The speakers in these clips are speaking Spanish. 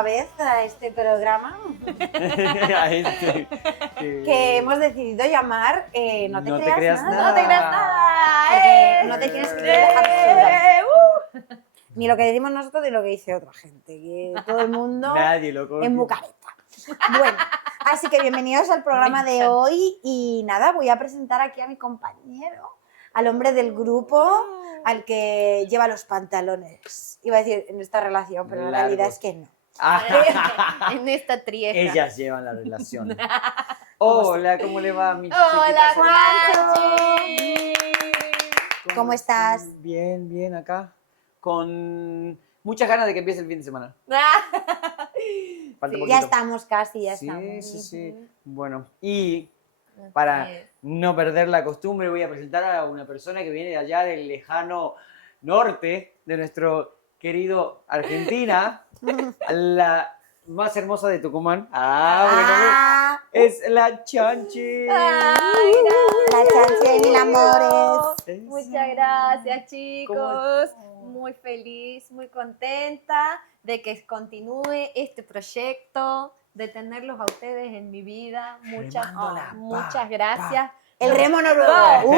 nueva vez a este programa que hemos decidido llamar No te creas nada. No te creas nada. Porque no te tienes que creer absolutamente. Ni lo que decimos nosotros ni lo que dice otra gente. Que todo el mundo Nadie lo coge. en bucareta. Bueno, así que bienvenidos al programa de hoy. Y nada, voy a presentar aquí a mi compañero, al hombre del grupo, al que lleva los pantalones. Iba a decir en esta relación, pero la realidad es que no. En esta trieja. Ellas llevan la relación. Hola, ¿cómo le va, mi Hola, chiquita? Juanchi. ¿Cómo estás? Bien, bien, acá. Con muchas ganas de que empiece el fin de semana. Falta Sí. poquito. Ya estamos casi, ya Sí, estamos. sí, sí. Bueno, y para no perder la costumbre, voy a presentar a una persona que viene de allá del lejano norte de nuestro querido Argentina, la más hermosa de Tucumán. Ah, Es la Chanchi. Ay, la Chanchi de mil amores. Eso. muchas gracias, ¿Cómo chicos. estás? Muy feliz, muy contenta de que continúe este proyecto, de tenerlos a ustedes en mi vida. Remándola, Muchas gracias. El remo noruego.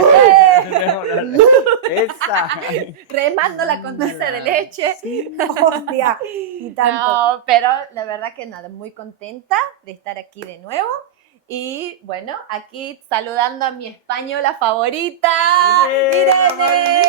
Esa. Remándola con dulce de leche. Hostia, y tanto. No, pero la verdad que nada, muy contenta de estar aquí de nuevo. Y bueno, aquí saludando a mi española favorita, Irene.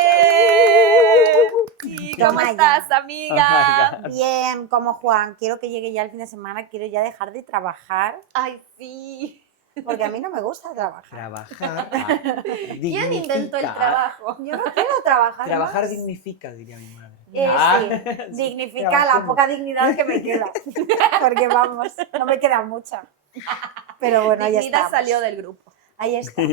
Sí, ¿cómo Toma estás, ya. amiga? Oh my God. Bien, como Juan, quiero que llegue ya el fin de semana, quiero ya dejar de trabajar, Ay, sí. porque a mí no me gusta trabajar. Trabajar. ¿Quién inventó el trabajo? Yo no quiero trabajar Trabajar más. dignifica, diría mi madre. Sí, dignifica la trabajemos. poca dignidad que me queda, porque vamos, no me queda mucha. Pero bueno, ahí Dignidad estamos. salió del grupo. Ahí estamos.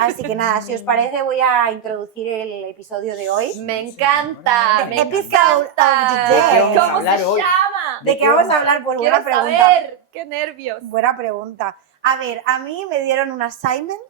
Así que nada, si os parece voy a introducir el episodio de hoy. Me encanta, señora. me Episode encanta. of the day. ¿De qué vamos a ¿Cómo hablar se hoy? llama? ¿De qué vamos a hablar? Pues Quiero buena pregunta. saber. Qué nervios. Buena pregunta. A ver, a mí me dieron un assignment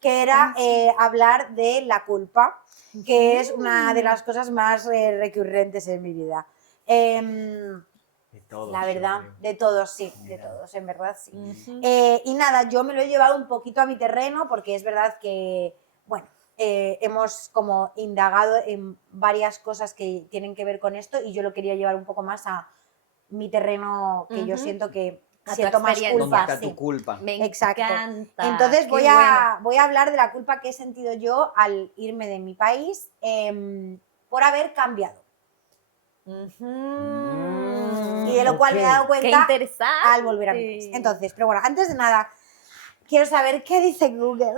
que era hablar de la culpa, que es una de las cosas más recurrentes en mi vida. De todo. La verdad, yo creo. de todos, sí, de Mira. todos, en verdad, sí. Ujú. Y nada, yo me lo he llevado un poquito a mi terreno porque es verdad que, bueno, hemos como indagado en varias cosas que tienen que ver con esto y yo lo quería llevar un poco más a mi terreno que yo Ujú. siento que A tu siento más experiencia. ¿Dónde culpa. está tu Sí. culpa? Me Exacto. encanta. Entonces Qué voy bueno. a hablar de la culpa que he sentido yo al irme de mi país por haber cambiado. Ujú. Y de lo cual me he dado Qué cuenta interesante. al volver a mi país. Entonces, pero bueno, antes de nada, quiero saber qué dice Google.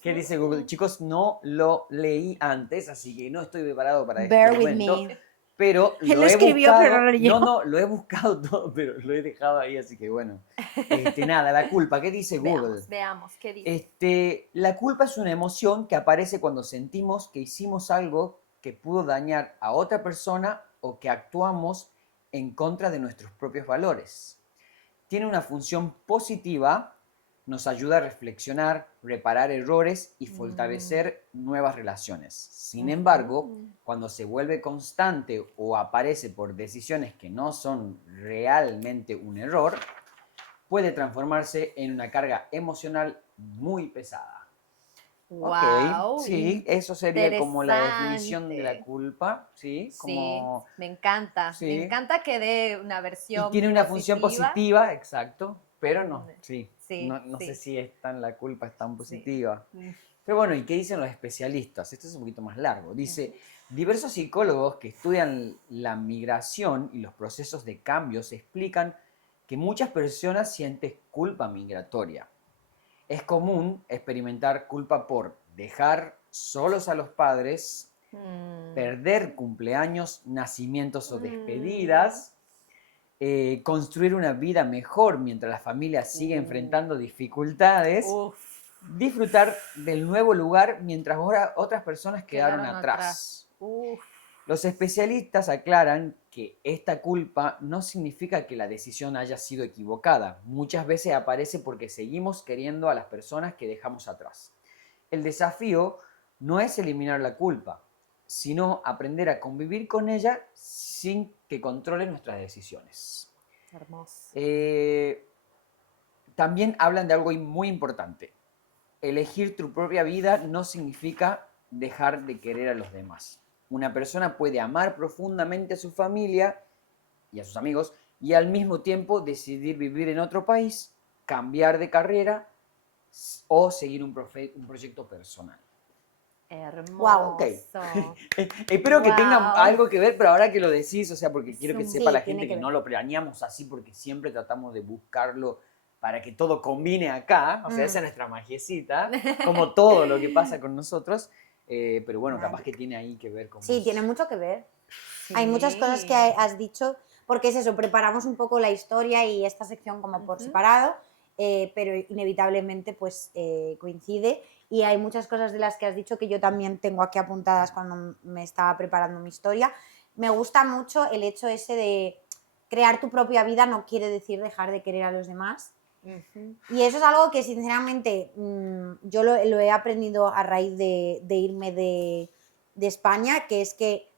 ¿Qué dice Google? Chicos, no lo leí antes, así que no estoy preparado para Bear este with momento. me. Pero Él lo lo he escribió, buscado. pero no lo leyó. No, lo he buscado todo, pero lo he dejado ahí, así que bueno. Nada, la culpa, ¿qué dice Google? Veamos, ¿qué dice? La culpa es una emoción que aparece cuando sentimos que hicimos algo que pudo dañar a otra persona o que actuamos en contra de nuestros propios valores. Tiene una función positiva, nos ayuda a reflexionar, reparar errores y fortalecer nuevas relaciones. Sin embargo, cuando se vuelve constante o aparece por decisiones que no son realmente un error, puede transformarse en una carga emocional muy pesada. Wow. Ok, sí, eso sería como la definición de la interesante. culpa, ¿sí? Como, Sí, me encanta. Sí. Me encanta que dé una y versión tiene una función positiva, exacto, pero no, sí. Sí, No sí. sé si la culpa es tan Sí. positiva. Pero bueno, ¿y qué dicen los especialistas? Esto es un poquito más largo. Dice, diversos psicólogos que estudian la migración y los procesos de cambios explican que muchas personas sienten culpa migratoria. Es común experimentar culpa por dejar solos a los padres, perder cumpleaños, nacimientos o despedidas, construir una vida mejor mientras la familia sigue enfrentando dificultades, Uf. disfrutar del nuevo lugar mientras ahora otras personas quedaron atrás. Uf. Los especialistas aclaran que esta culpa no significa que la decisión haya sido equivocada. Muchas veces aparece porque seguimos queriendo a las personas que dejamos atrás. El desafío no es eliminar la culpa, sino aprender a convivir con ella sin que controle nuestras decisiones. Hermoso. También hablan de algo muy importante. Elegir tu propia vida no significa dejar de querer a los demás. Una persona puede amar profundamente a su familia y a sus amigos y al mismo tiempo decidir vivir en otro país, cambiar de carrera o seguir un proyecto personal. Hermoso. Ok. Espero que tenga Wow. algo que ver, pero ahora que lo decís, o sea, porque quiero que Sí, sepa la tiene gente que que ver. no lo planeamos así, porque siempre tratamos de buscarlo para que todo combine acá, o sea, esa es nuestra magiecita, como todo lo que pasa con nosotros, pero bueno, capaz que tiene ahí que ver con Sí, vos. tiene mucho que ver. Hay muchas cosas que has dicho, porque es eso, preparamos un poco la historia y esta sección como por Ujú. separado, pero inevitablemente pues coincide y hay muchas cosas de las que has dicho que yo también tengo aquí apuntadas cuando me estaba preparando mi historia. Me gusta mucho el hecho ese de crear tu propia vida no quiere decir dejar de querer a los demás. Ujú. Y eso es algo que sinceramente yo lo he aprendido a raíz de irme de España, que es que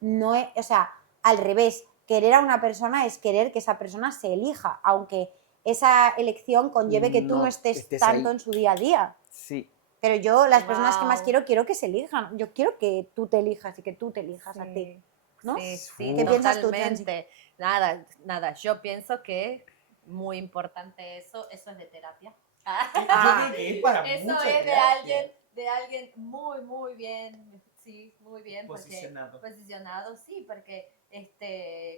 no es, o sea, al revés, querer a una persona es querer que esa persona se elija, aunque esa elección conlleve que tú no estés tanto ahí. en su día a día. Sí, Pero yo, las personas que más Wow. quiero que se elijan. Yo quiero que tú te elijas y que tú te elijas a ti. Sí, ¿No? sí, ¿Qué piensas tú, Chansi? totalmente. Nada, yo pienso que muy importante eso es de terapia. Ah. que es para Eso mucha es terapia. de alguien muy bien, sí, muy bien Posicionado. posicionado, sí, porque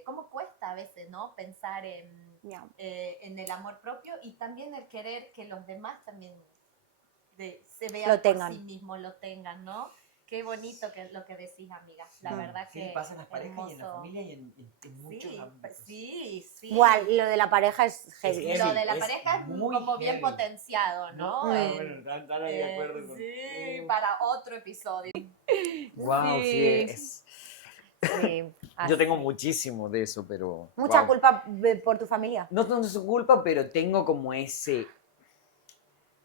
cómo cuesta a veces, ¿no? Pensar Ya. en el amor propio y también el querer que los demás también se vean Lo por tengan. sí mismos, lo tengan, ¿no? Qué bonito que lo que decís, amiga. La verdad Sí, que pasa en las parejas y en la hermoso. familia y en muchos Sí, ámbitos. sí. Igual, lo de la pareja es heavy. heavy. Lo de la es pareja es muy como bien heavy. potenciado, ¿no? Estar de acuerdo con. Sí, para otro episodio. Wow, sí, es. Sí, Yo tengo así. muchísimo de eso, pero. Mucha wow. culpa por tu familia. No es su culpa, pero tengo como ese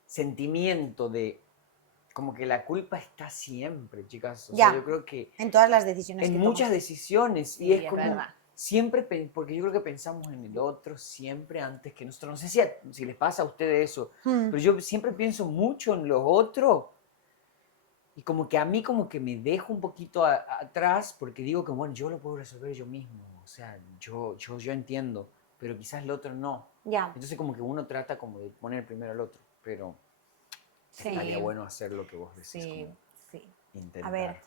sentimiento de. Como que la culpa está siempre, chicas. O sea, Ya. yo creo que En todas las decisiones en que muchas tomas. decisiones. Sí, Y es es como. verdad. Siempre, porque yo creo que pensamos en el otro siempre antes que nosotros. No sé si les pasa a ustedes eso, pero yo siempre pienso mucho en los otros y como que a mí como que me dejo un poquito atrás porque digo que, bueno, yo lo puedo resolver yo mismo. O sea, yo entiendo, pero quizás el otro no. Ya. Entonces como que uno trata como de poner primero al otro, pero Sí. estaría bueno hacer lo que vos decís, Sí, como sí. intentar. A ver,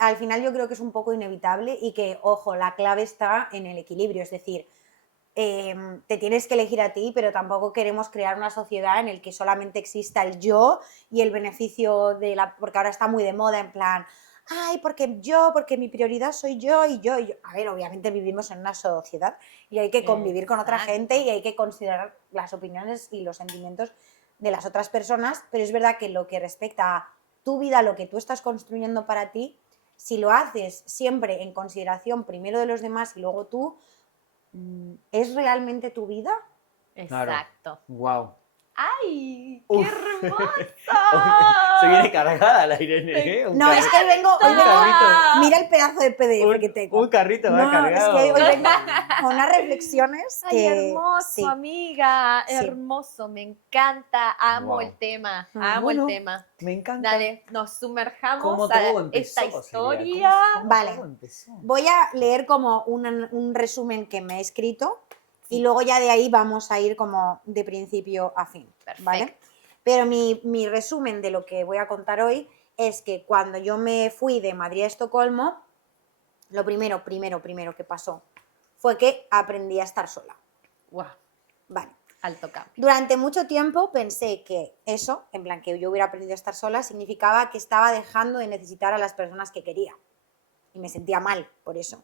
al final yo creo que es un poco inevitable y que, ojo, la clave está en el equilibrio. Es decir, te tienes que elegir a ti, pero tampoco queremos crear una sociedad en la que solamente exista el yo y el beneficio de la... Porque ahora está muy de moda en plan, ay, porque mi prioridad soy yo y yo y yo. A ver, obviamente vivimos en una sociedad y hay que convivir con otra Exacto. gente y hay que considerar las opiniones y los sentimientos de las otras personas, pero es verdad que lo que respecta a tu vida, lo que tú estás construyendo para ti, si lo haces siempre en consideración primero de los demás y luego tú, ¿es realmente tu vida? Exacto. Wow. ¡Ay! Uf. ¡Qué hermoso! Se viene cargada la Irene, ¿eh? No, es que hoy vengo, carrito. mira el pedazo de PDF que tengo. Un carrito va No, cargado. es que hoy vengo con unas reflexiones ¡Ay, que... hermoso, sí. amiga! Sí. Hermoso, me encanta, amo Wow. el tema, Ah, amo bueno. el tema. Me encanta. Dale, nos sumerjamos Cómo a todo empezó, esta sería. historia. ¿Cómo Vale. todo empezó? Voy a leer como un resumen que me he escrito y Sí. luego ya de ahí vamos a ir como de principio a fin, ¿vale? Perfecto. Pero mi resumen de lo que voy a contar hoy es que cuando yo me fui de Madrid a Estocolmo, lo primero que pasó fue que aprendí a estar sola. Wow, Vale. alto cambio. Durante mucho tiempo pensé que eso, en plan que yo hubiera aprendido a estar sola, significaba que estaba dejando de necesitar a las personas que quería. Y me sentía mal por eso.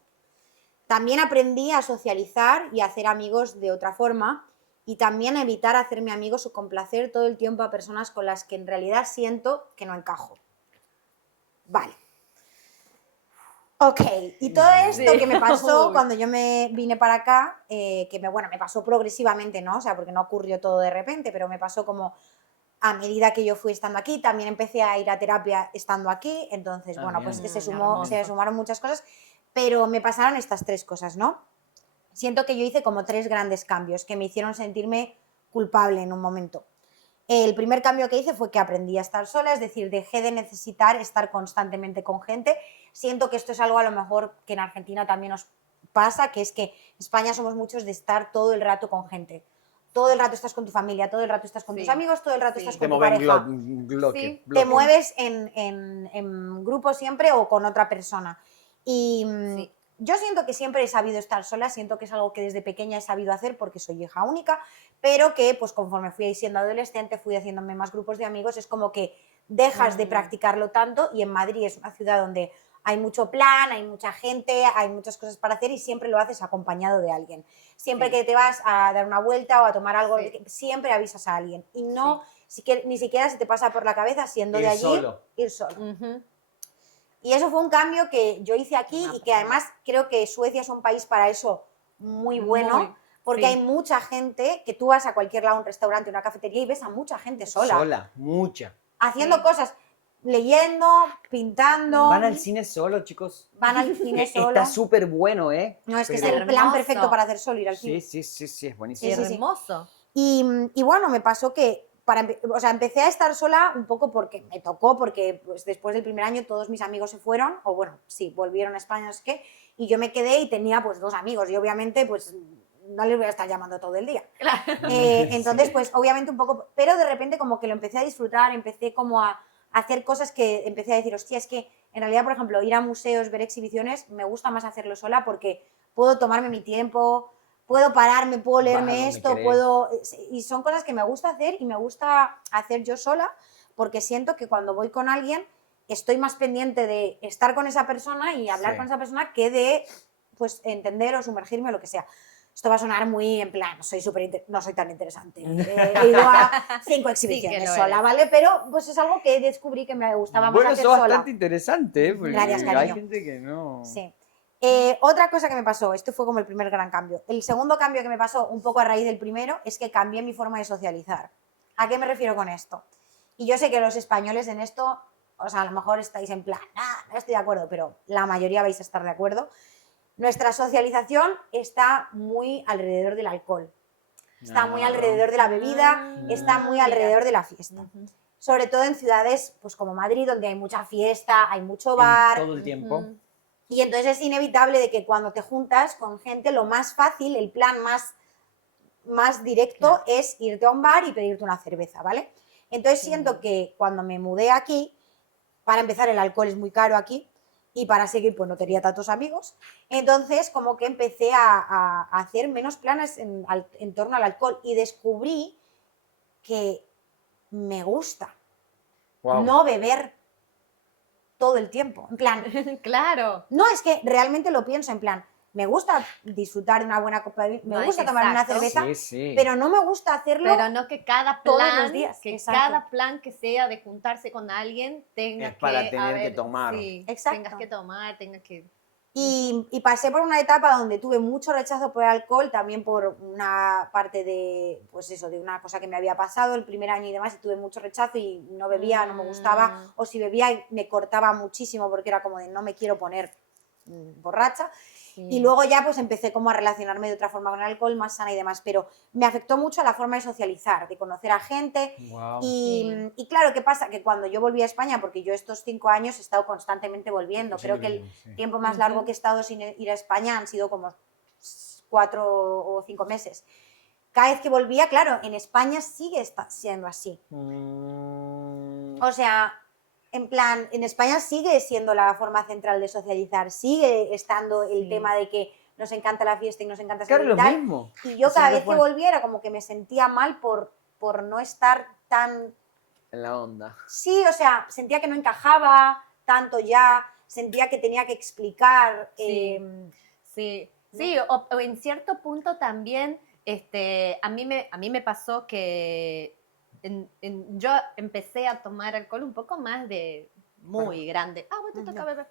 También aprendí a socializar y a hacer amigos de otra forma y también a evitar hacerme amigos o complacer todo el tiempo a personas con las que en realidad siento que no encajo. Vale. Ok, y todo esto Sí. que me pasó Uy. cuando yo me vine para acá, me pasó progresivamente, ¿no? O sea, porque no ocurrió todo de repente, pero me pasó como a medida que yo fui estando aquí, también empecé a ir a terapia estando aquí, entonces, bueno, bien. pues se Hermoso. sumaron muchas cosas, pero me pasaron estas tres cosas, ¿no? siento que yo hice como 3 grandes cambios que me hicieron sentirme culpable en un momento. El primer cambio que hice fue que aprendí a estar sola, es decir, dejé de necesitar estar constantemente con gente. Siento que esto es algo a lo mejor que en Argentina también nos pasa, que es que en España somos muchos de estar todo el rato con gente. Todo el rato estás con tu familia, todo el rato estás con tus amigos, todo el rato estás Te con tu mueven pareja. bloque. Te mueves en grupo siempre o con otra persona. Y Sí. yo siento que siempre he sabido estar sola, siento que es algo que desde pequeña he sabido hacer porque soy hija única, pero que pues conforme fui siendo adolescente, fui haciéndome más grupos de amigos, es como que dejas de practicarlo tanto, y en Madrid es una ciudad donde hay mucho plan, hay mucha gente, hay muchas cosas para hacer y siempre lo haces acompañado de alguien. Siempre Sí. que te vas a dar una vuelta o a tomar algo, Sí. siempre avisas a alguien y no ni siquiera se te pasa por la cabeza, siendo Ir de allí, solo. ir solo. Ujú. Y eso fue un cambio que yo hice aquí Una y que además creo que Suecia es un país para eso muy bueno, Muy, porque sí. hay mucha gente que tú vas a cualquier lado, un restaurante, una cafetería y ves a mucha gente sola, Mucha. haciendo Sí. cosas, leyendo, pintando, Van al cine solo, chicos. van al cine solo. Está súper bueno, ¿eh? No, es que es Pero- el plan Hermoso. perfecto para hacer solo, ir al cine. Sí, es buenísimo. Sí, sí. Hermoso. Y bueno, me pasó que o sea, empecé a estar sola un poco porque me tocó, porque pues, después del primer año todos mis amigos se fueron, o bueno, sí, volvieron a España, no sé qué, y yo me quedé y tenía pues 2 amigos, y obviamente pues no les voy a estar llamando todo el día. Entonces, Sí. pues obviamente un poco, pero de repente como que lo empecé a disfrutar, empecé como a hacer cosas que empecé a decir, hostia, es que en realidad, por ejemplo, ir a museos, ver exhibiciones, me gusta más hacerlo sola porque puedo tomarme mi tiempo, puedo pararme, puedo Vas a leerme donde esto, querés. y son cosas que me gusta hacer y me gusta hacer yo sola porque siento que cuando voy con alguien estoy más pendiente de estar con esa persona y hablar Sí. con esa persona que de pues entender o sumergirme o lo que sea. Esto va a sonar muy en plan, no soy tan interesante. He ido a 5 exhibiciones lo sola, eres. ¿vale? Pero pues es algo que descubrí que me gustaba más Bueno, hacer eso es sola. bastante interesante, ¿eh? Porque Gracias, hay cariño. gente que no. Sí. Otra cosa que me pasó, esto fue como el primer gran cambio. El segundo cambio que me pasó, un poco a raíz del primero, es que cambié mi forma de socializar. ¿A qué me refiero con esto? Y yo sé que los españoles en esto, o sea, a lo mejor estáis en plan, no estoy de acuerdo, pero la mayoría vais a estar de acuerdo. Nuestra socialización está muy alrededor del alcohol, está muy alrededor de la bebida, está muy alrededor de la fiesta. Ujú. Sobre todo en ciudades pues, como Madrid, donde hay mucha fiesta, hay mucho En bar. todo el tiempo. Ujú. Y entonces es inevitable de que cuando te juntas con gente, lo más fácil, el plan más directo es irte a un bar y pedirte una cerveza, ¿vale? Entonces siento que cuando me mudé aquí, para empezar el alcohol es muy caro aquí y para seguir pues no tenía tantos amigos, entonces como que empecé a hacer menos planes en torno al alcohol y descubrí que me gusta Wow. no beber todo el tiempo, en plan, Claro. no, es que realmente lo pienso en plan, me gusta disfrutar de una buena copa de vino, me No, gusta tomarme una exacto. cerveza, Sí, sí. pero no me gusta hacerlo. Pero no que cada todos plan, los días, que exacto. cada plan que sea de juntarse con alguien tenga Es para que tener que haber- tomar. Sí, Exacto. tengas que tomar, tengas que. Y pasé por una etapa donde tuve mucho rechazo por el alcohol, también por una parte de, pues eso, de una cosa que me había pasado el primer año y demás, y tuve mucho rechazo y no bebía, no me gustaba, o si bebía me cortaba muchísimo porque era como de no me quiero poner borracha. Sí. Y luego ya pues empecé como a relacionarme de otra forma con el alcohol, más sana y demás, pero me afectó mucho la forma de socializar, de conocer a gente. Wow. Y claro, ¿qué pasa? Que cuando yo volví a España, porque yo estos 5 años he estado constantemente volviendo, creo que el tiempo más largo que he estado sin ir a España han sido como 4 o 5 meses. Cada vez que volvía, claro, en España sigue siendo así. O sea, en plan, en España sigue siendo la forma central de socializar, sigue estando el tema de que nos encanta la fiesta y nos encanta Claro, salir lo y tal. mismo. Y yo cada Siempre vez que fue volviera como que me sentía mal por no estar tan... en la onda. Sí, o sea, sentía que no encajaba tanto ya, sentía que tenía que explicar. Sí. Sí, sí, o en cierto punto también, a mí me pasó que yo empecé a tomar alcohol un poco más de muy grande. Ah, bueno, te toca beber.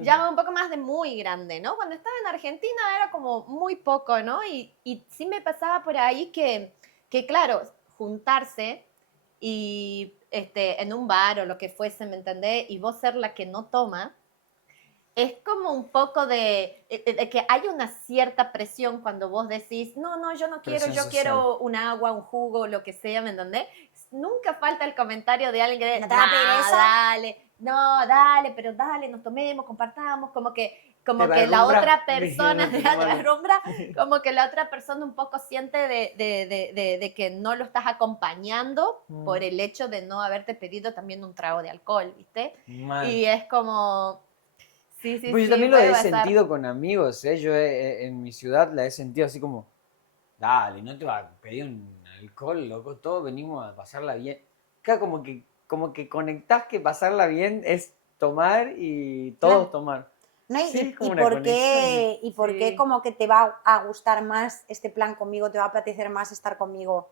Ya un poco más de muy grande, ¿no? Cuando estaba en Argentina era como muy poco, ¿no? Y sí me pasaba por ahí que claro, juntarse y en un bar o lo que fuese, ¿me entendés? Y vos ser la que no toma, Es como un poco de que hay una cierta presión cuando vos decís, no, yo no quiero, Presión yo social. quiero un agua, un jugo, lo que sea, ¿me entendés? Nunca falta el comentario de alguien que ¿No te da pereza? dale, no, dale, pero dale, nos tomemos, compartamos, como ¿Te que la derrumbra? otra persona Dijeron, te te toman- derrumbra, como que la otra persona un poco siente de que no lo estás acompañando por el hecho de no haberte pedido también un trago de alcohol, ¿viste? Mal. Y es como... Sí, sí, Pues yo sí, también lo puede he pasar. sentido con amigos, ¿eh? Yo en mi ciudad la he sentido así como, dale, no te va a pedir un alcohol, loco, todos venimos a pasarla bien. Claro, como que conectás que pasarla bien es tomar y todos Claro. tomar. ¿No? Sí, es como ¿Y una por conexión. qué, y por qué Sí. como que te va a gustar más este plan conmigo, te va a apetecer más estar conmigo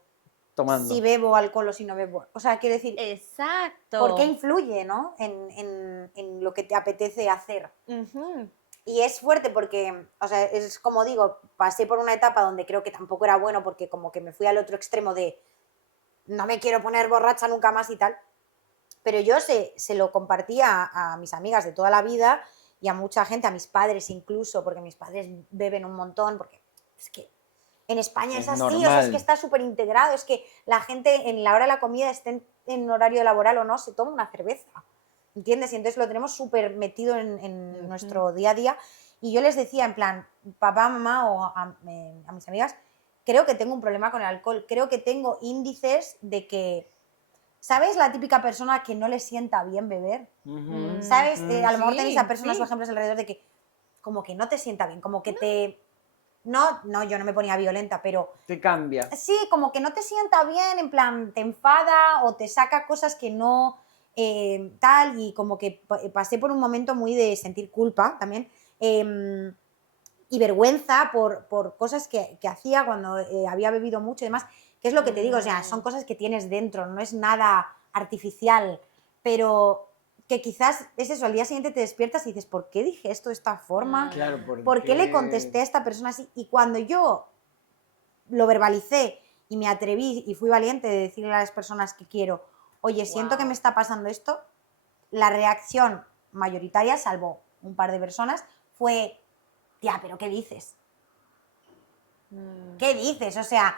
Tomando. si bebo alcohol o si no bebo? O sea, quiero decir, Exacto. ¿por qué influye, ¿no? en lo que te apetece hacer? Ujú. Y es fuerte porque, o sea, es como digo, pasé por una etapa donde creo que tampoco era bueno porque como que me fui al otro extremo de no me quiero poner borracha nunca más y tal. Pero yo se lo compartía a mis amigas de toda la vida y a mucha gente, a mis padres incluso, porque mis padres beben un montón, porque es que en España es Es así, o sea, es que normal. está súper integrado, es que la gente en la hora de la comida, esté en horario laboral o no, se toma una cerveza, ¿entiendes? Y entonces lo tenemos súper metido en nuestro día a día. Y yo les decía, en plan, papá, mamá o a mis amigas, creo que tengo un problema con el alcohol, creo que tengo índices de que, ¿sabes? La típica persona que no le sienta bien beber, Ujú. ¿sabes? A lo mejor tenéis a Sí, personas o sí. ejemplos alrededor de que como que no te sienta bien, como que te... No, yo no me ponía violenta, pero Te cambia. sí, como que no te sienta bien, en plan, te enfada o te saca cosas que no tal, y como que pasé por un momento muy de sentir culpa también y vergüenza por cosas que hacía cuando había bebido mucho y demás, que es lo que te digo, o sea, son cosas que tienes dentro, no es nada artificial, pero que quizás es eso, al día siguiente te despiertas y dices, ¿por qué dije esto de esta forma? Claro, ¿Por qué le contesté a esta persona así? Y cuando yo lo verbalicé y me atreví y fui valiente de decirle a las personas que quiero, oye, siento que me está pasando esto, la reacción mayoritaria, salvo un par de personas, fue, tía, pero ¿qué dices? ¿Qué dices? O sea,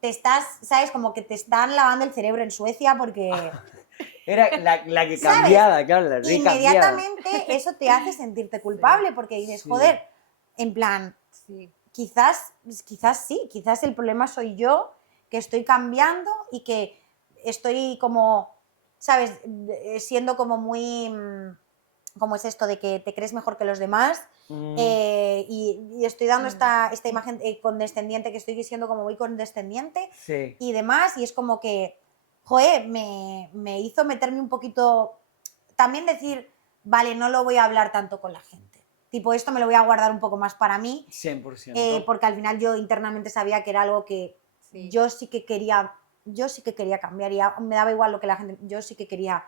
te estás, ¿sabes? Como que te están lavando el cerebro en Suecia porque... Era la que ¿Sabes? cambiada, claro, la recambiada. Inmediatamente eso te hace sentirte culpable porque dices, Sí. joder, en plan, Sí. quizás sí, quizás el problema soy yo, que estoy cambiando y que estoy como, ¿sabes? Siendo como muy, ¿cómo es esto? De que te crees mejor que los demás y estoy dando esta imagen condescendiente, que estoy siendo como muy condescendiente Sí. y demás, y es como que, joder, me hizo meterme un poquito, también decir, vale, no lo voy a hablar tanto con la gente. Tipo, esto me lo voy a guardar un poco más para mí, 100%. porque al final yo internamente sabía que era algo que Sí. yo sí que quería cambiar, y me daba igual lo que la gente, yo sí que quería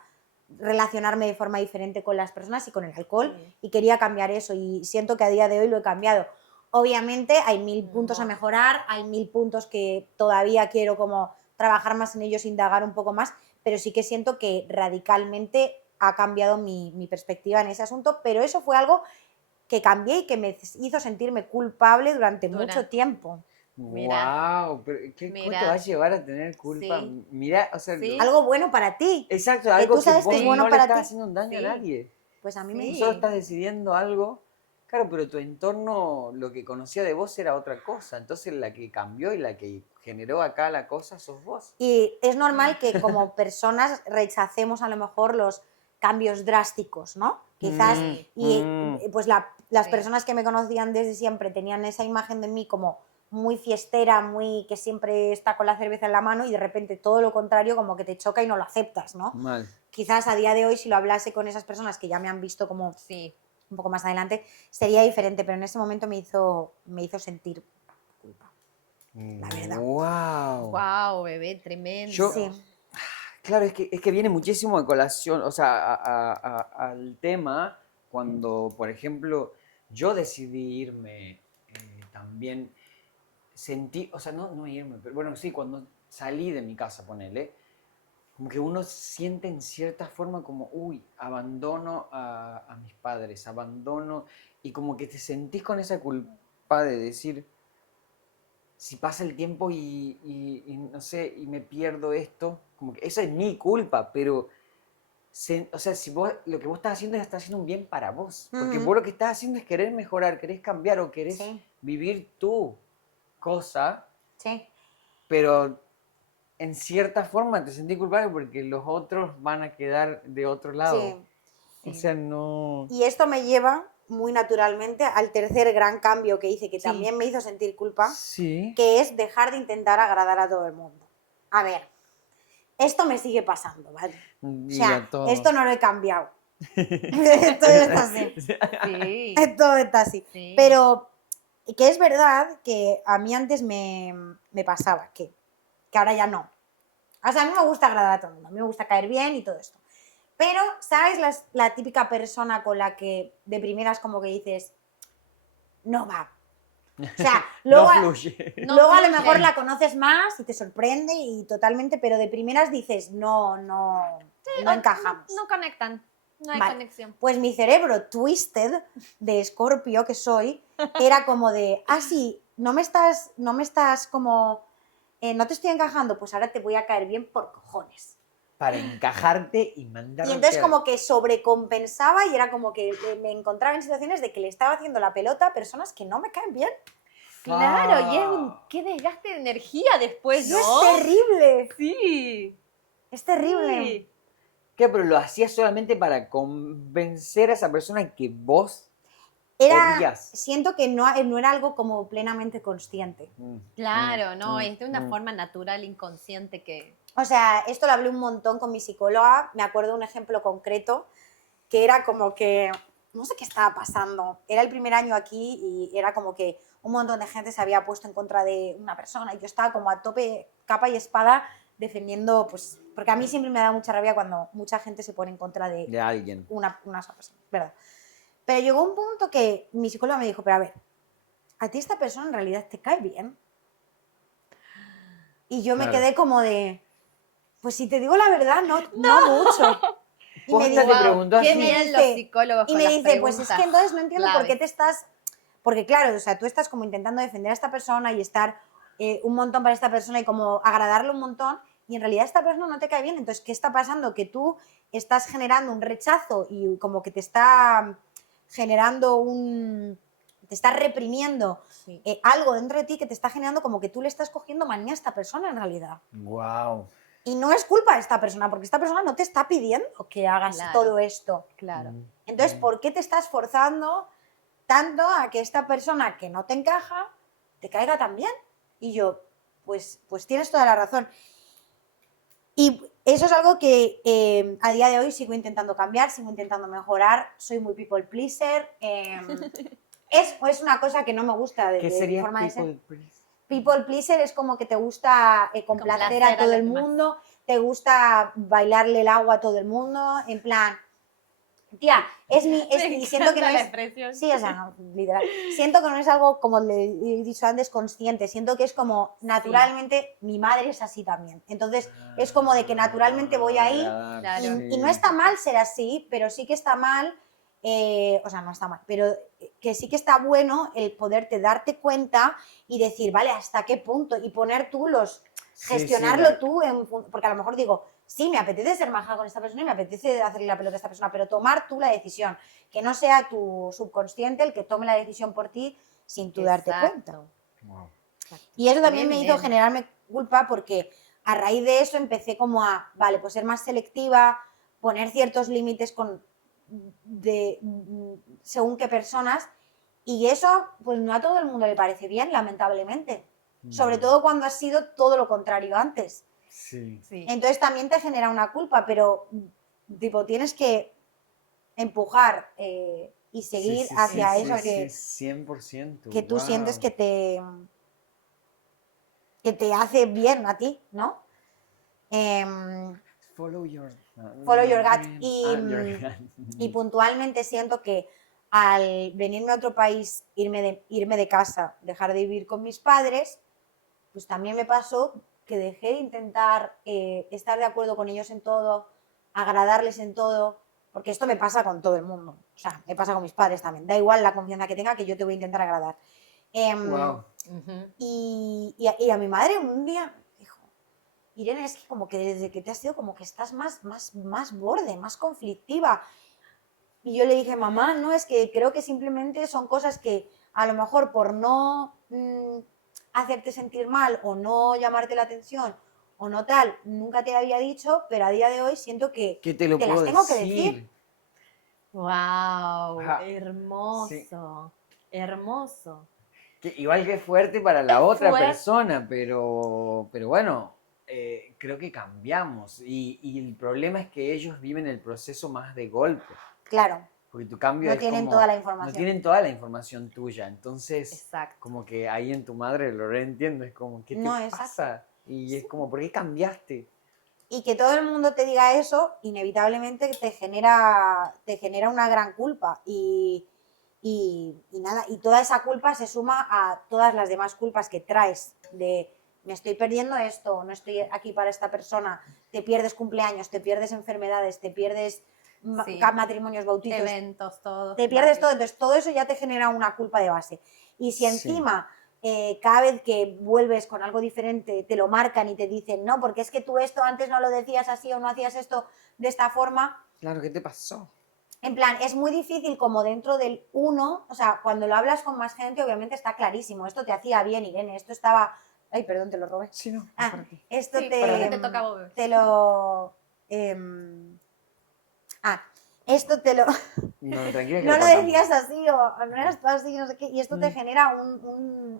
relacionarme de forma diferente con las personas y con el alcohol, y quería cambiar eso, y siento que a día de hoy lo he cambiado. Obviamente hay 1000 puntos a mejorar, hay 1000 puntos que todavía quiero como trabajar más en ellos, indagar un poco más, pero sí que siento que radicalmente ha cambiado mi perspectiva en ese asunto, pero eso fue algo que cambié y que me hizo sentirme culpable durante mucho tiempo. Mira. Wow, pero ¿cómo te Mira. va a llevar a tener culpa? Sí. Mira, o sea, Sí. Algo bueno para ti, exacto, que algo tú que sabes vos que es bueno no le para estás ti. haciendo un daño Sí. a nadie. Pues a mí me Sí. Solo estás decidiendo algo. Claro, pero tu entorno, lo que conocía de vos era otra cosa. Entonces la que cambió y la que generó acá la cosa sos vos. Y es normal que como personas rechacemos a lo mejor los cambios drásticos, ¿no? Quizás, pues las Sí. personas que me conocían desde siempre tenían esa imagen de mí como muy fiestera, muy que siempre está con la cerveza en la mano, y de repente todo lo contrario, como que te choca y no lo aceptas, ¿no? Mal. Quizás a día de hoy, si lo hablase con esas personas que ya me han visto como Sí. un poco más adelante, sería diferente, pero en ese momento me hizo sentir culpa, la verdad. Wow. Wow, bebé, tremendo. Yo- Sí. Claro, es que viene muchísimo a colación, o sea, al tema cuando, por ejemplo, yo decidí irme también, sentí, o sea, no irme, pero bueno, sí, cuando salí de mi casa, ponele, como que uno siente en cierta forma como, uy, abandono a mis padres, abandono, y como que te sentís con esa culpa de decir, si pasa el tiempo y no sé, y me pierdo esto, como que esa es mi culpa, pero, o sea, si vos, lo que vos estás haciendo es estar haciendo un bien para vos, porque vos lo que estás haciendo es querer mejorar, querés cambiar o querés Sí, vivir tu cosa, sí. pero en cierta forma te sentí culpable porque los otros van a quedar de otro lado. Sí. O sea, no... Y esto me lleva muy naturalmente al tercer gran cambio que hice, que Sí. también me hizo sentir culpa, Sí. que es dejar de intentar agradar a todo el mundo. A ver, esto me sigue pasando, ¿vale? O Y sea, a todos. esto no lo he cambiado. Esto está así. Sí. Esto está así. Sí. Pero que es verdad que a mí antes me pasaba, que ahora ya no. O sea, a mí me gusta agradar a todo el mundo, a mí me gusta caer bien y todo esto. Pero, ¿sabes la típica persona con la que de primeras como que dices, no va? O sea, luego, No fluye. No luego a lo fluye. mejor la conoces más y te sorprende y totalmente, pero de primeras dices, no encajamos. No conectan. No hay Vale. conexión. Pues mi cerebro twisted de Escorpio que soy, era como de, sí, no me estás como, no te estoy encajando, pues ahora te voy a caer bien por cojones. Para encajarte y mandarte. Y entonces como que sobrecompensaba y era como que me encontraba en situaciones de que le estaba haciendo la pelota a personas que no me caen bien. Claro, y es qué desgaste de energía después, Y ¿no? es terrible, Sí. es terrible. Sí. ¿Qué? Pero lo hacías solamente para convencer a esa persona que vos odias. Siento que no era algo como plenamente consciente. Claro, no, es de una forma natural, inconsciente que... O sea, esto lo hablé un montón con mi psicóloga, me acuerdo de un ejemplo concreto, que era como que, no sé qué estaba pasando, era el primer año aquí y era como que un montón de gente se había puesto en contra de una persona y yo estaba como a tope, capa y espada, defendiendo, pues, porque a mí siempre me da mucha rabia cuando mucha gente se pone en contra de alguien. una sola persona, ¿verdad? Pero llegó un punto que mi psicóloga me dijo, pero a ver, ¿a ti esta persona en realidad te cae bien? Y yo me Claro. quedé como de, pues si te digo la verdad, no mucho. Y me Posta dice, te preguntó qué así. bien los psicólogos y con me las dice, pues es que preguntas entonces no entiendo por qué claves. te estás... Porque claro, o sea, tú estás como intentando defender a esta persona y estar un montón para esta persona y como agradarle un montón y en realidad esta persona no te cae bien. Entonces, ¿qué está pasando? Que tú estás generando un rechazo y como que te está generando te está reprimiendo Sí. algo dentro de ti que te está generando como que tú le estás cogiendo manía a esta persona en realidad. Wow. Y no es culpa de esta persona, porque esta persona no te está pidiendo que hagas Claro. todo esto. Claro. Entonces, ¿por qué te estás forzando tanto a que esta persona que no te encaja te caiga tan bien? Y yo, pues tienes toda la razón. Y eso es algo que a día de hoy sigo intentando cambiar, sigo intentando mejorar. Soy muy people pleaser. Es una cosa que no me gusta ¿Qué de mi sería forma de ser. people please? People pleaser es como que te gusta complacer a todo los el demás. mundo, te gusta bailarle el agua a todo el mundo, en plan, tía, y siento que no encanta la es... expresión. Sí, o sea, no, literal. Siento que no es algo, como le he dicho antes, consciente. Siento que es como, naturalmente, mi madre es así también. Entonces, es como de que naturalmente voy ahí Claro. y no está mal ser así, pero sí que está mal, o sea, no está mal, pero que sí que está bueno el poderte darte cuenta y decir, vale, ¿hasta qué punto? Y poner tú gestionarlo tú, porque a lo mejor digo, sí, me apetece ser maja con esta persona y me apetece hacerle la pelota a esta persona, pero tomar tú la decisión, que no sea tu subconsciente el que tome la decisión por ti sin tú darte cuenta. Wow. Y eso también me hizo Bien. generarme culpa porque a raíz de eso empecé como a, vale, pues ser más selectiva, poner ciertos límites según qué personas, y eso pues no a todo el mundo le parece bien, lamentablemente. Sobre todo cuando has sido todo lo contrario antes. Sí. Sí. Entonces también te genera una culpa, pero tipo, tienes que empujar y seguir hacia eso Sí, 100%. que tú wow. sientes que te hace bien a ti, ¿no? Follow your Gut. your gut. Y puntualmente siento que al venirme a otro país, irme de casa, dejar de vivir con mis padres, pues también me pasó que dejé de intentar estar de acuerdo con ellos en todo, agradarles en todo, porque esto me pasa con todo el mundo, o sea, me pasa con mis padres también, da igual la confianza que tenga, que yo te voy a intentar agradar. Wow. Ujú. Y a mi madre un día dijo, Irene, es que como que desde que te has ido como que estás más borde, más conflictiva. Y yo le dije, mamá, no, es que creo que simplemente son cosas que a lo mejor por no hacerte sentir mal o no llamarte la atención o no tal, nunca te había dicho, pero a día de hoy siento que ¿Qué te lo te puedo las tengo que decir? decir. Wow, Ajá. Sí. hermoso, hermoso. Que igual que es fuerte para la Es otra fuerte. persona, pero bueno, creo que cambiamos. Y el problema es que ellos viven el proceso más de golpe. Claro, Porque tu cambio no es tienen toda la como, no información. tienen toda la información tuya. Entonces, Exacto. como que ahí en tu madre lo reentiendo, es como, ¿qué te No, exacto. pasa? Y es como, ¿por qué cambiaste? Y que todo el mundo te diga eso, inevitablemente te genera una gran culpa. Y nada, y toda esa culpa se suma a todas las demás culpas que traes de me estoy perdiendo esto, no estoy aquí para esta persona, te pierdes cumpleaños, te pierdes enfermedades, te pierdes Sí. matrimonios, bautizos, Eventos, todos. te pierdes varios. todo, entonces todo eso ya te genera una culpa de base. Y si Sí. encima cada vez que vuelves con algo diferente te lo marcan y te dicen, no, porque es que tú esto antes no lo decías así o no hacías esto de esta forma, Claro, ¿qué te pasó? en plan, es muy difícil como dentro del uno, o sea, cuando lo hablas con más gente obviamente está clarísimo, esto te hacía bien, Irene, esto estaba... Ay, perdón, te lo robé. Sí, no, Ah, para ti. esto Sí, te... ¿por qué te toca a vos, bebé? Te lo... em, esto te lo... No, tranquila que No lo lo cortamos. decías así o no eras tú así, no sé qué, y esto te genera